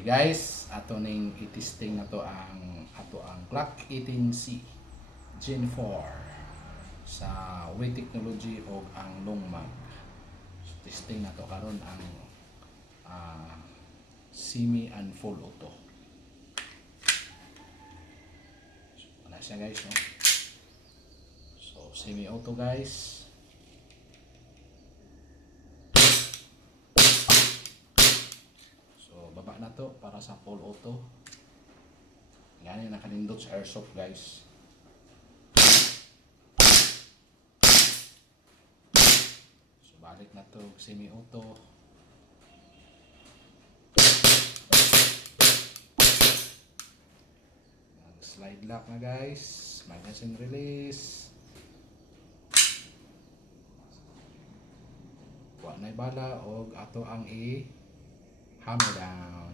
Okay guys, ato ning i-testing na to ang Glock 18C Gen 4 sa way technology o ang long mag. So, testing na to karon ang semi and full auto. So, ano siya guys, no? So semi auto guys. Baba na to para sa full auto. Yan yung nakalindot sa airsoft guys. So balik na to semi auto. Slide lock na guys. Magazine release. Wa na bala og ato ang hammer down.